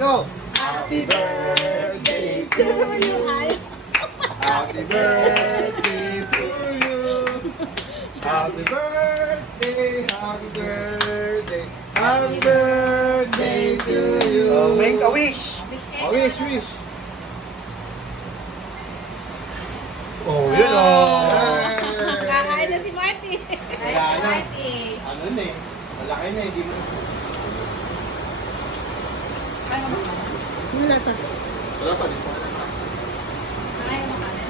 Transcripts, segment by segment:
Go! Happy birthday to you! Happy birthday to you! Happy birthday! Happy birthday! Happy birthday to you! Oh, make a wish. Oh, wish, wish! Oh, yun oh! Kakain na si Marty. Wala na. Marty. Ano na eh? Malaki na eh. Di mo... Kaya mo ka? Wala pa. Wala pa. Di pa. Kaya mo ka na?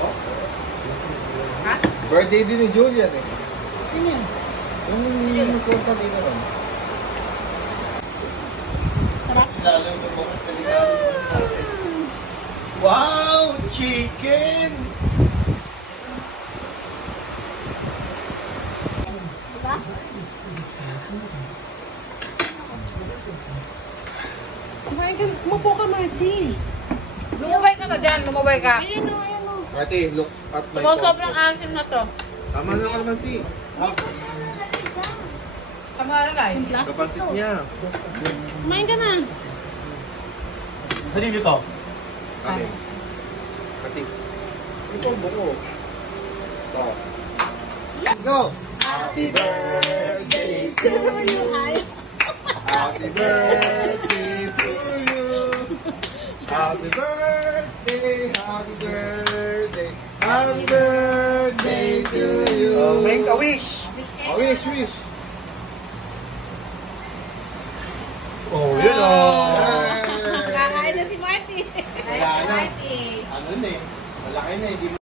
Oh. Ha? Birthday din ni Julian eh. Sino yun? Yung nagpunta din naman. Sarap? Lalo yung mga delikado. Wow! Chicken! Diba? Kumain ka, umupo ka, Marty. Lumubay ka na dyan, lumubay ka. Ayan o, ayan o. Marty, look at my Kung sobrang asim na to. Tama na naman si. Tama na lang. Kapansit niya. Kumain ka na. Saan yung ito? Kami. Marty. Ito ang buko. Oh. Go! Happy birthday to you! Happy birthday to you! Happy birthday! Happy birthday! Happy birthday to you! Oh, make a wish. Oh, wish, wish! Oh, yun oh! Kakain na si Marty. Wala na. Marty. Ano na eh? Malaki na eh. Di